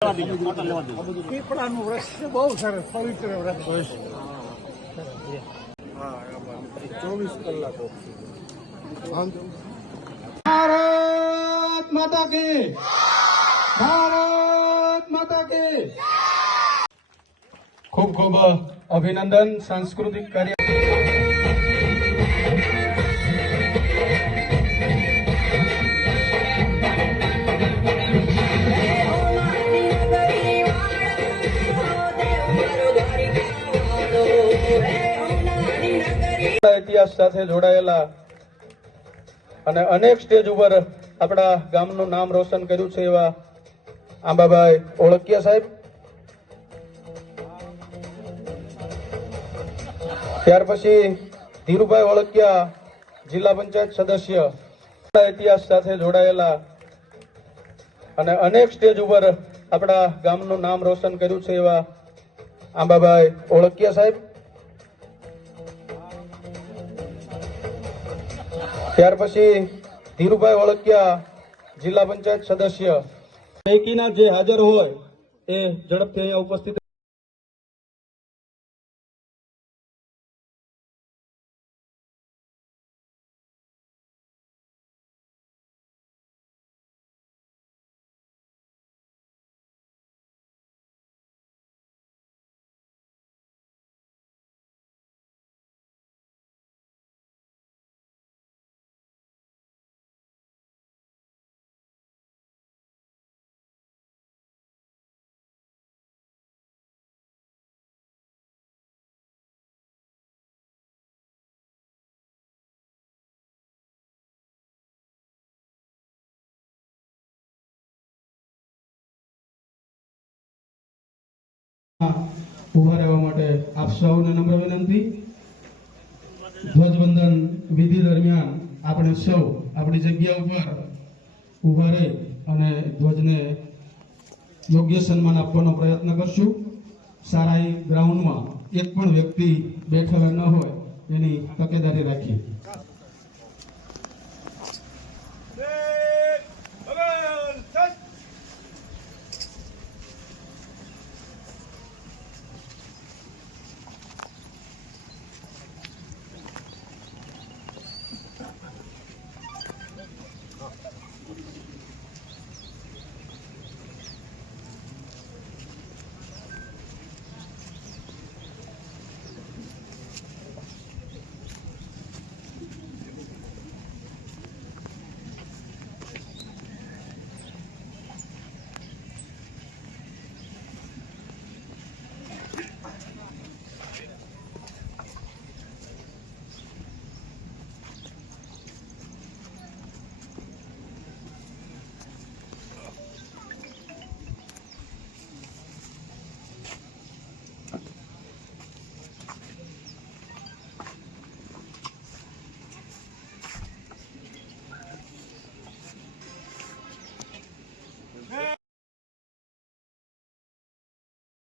પીપળાનું વ્રત બહુ સરસ પવિત્ર વ્રત હોય છે. 24 કલાક. ભારત માતા કી, ભારત માતા કી. ખૂબ ખૂબ અભિનંદન. સાંસ્કૃતિક કાર્ય ઇતિહાસ સાથે જોડાયેલા અને અનેક સ્ટેજ ઉપર આપણા ગામનું નામ રોશન કર્યું છે એવા આંબાભાઈ ઓળકિયા સાહેબ. ત્યાર પછી ધીરુભાઈ ઓળકિયા, જિલ્લા પંચાયત સદસ્ય. ઇતિહાસ સાથે જોડાયેલા અને અનેક સ્ટેજ ઉપર આપણા ગામનું નામ રોશન કર્યું છે એવા આંબાભાઈ ઓળકિયા સાહેબ. ત્યાર પછી ધીરુભાઈ ઓળકિયા, જિલ્લા પંચાયત સદસ્ય. પૈકીના જે હાજર હોય એ ઝડપથી અહીંયા ઉપસ્થિત. ઉભા રહેવા માટે આપ સૌને નમ્ર વિનંતી. ધ્વજવંદન વિધિ દરમિયાન આપણે સૌ આપણી જગ્યા ઉપર ઉભા રહી અને ધ્વજને યોગ્ય સન્માન આપવાનો પ્રયત્ન કરશું. સારાઈ ગ્રાઉન્ડમાં એક પણ વ્યક્તિ બેઠેલા ન હોય એની તકેદારી રાખીએ.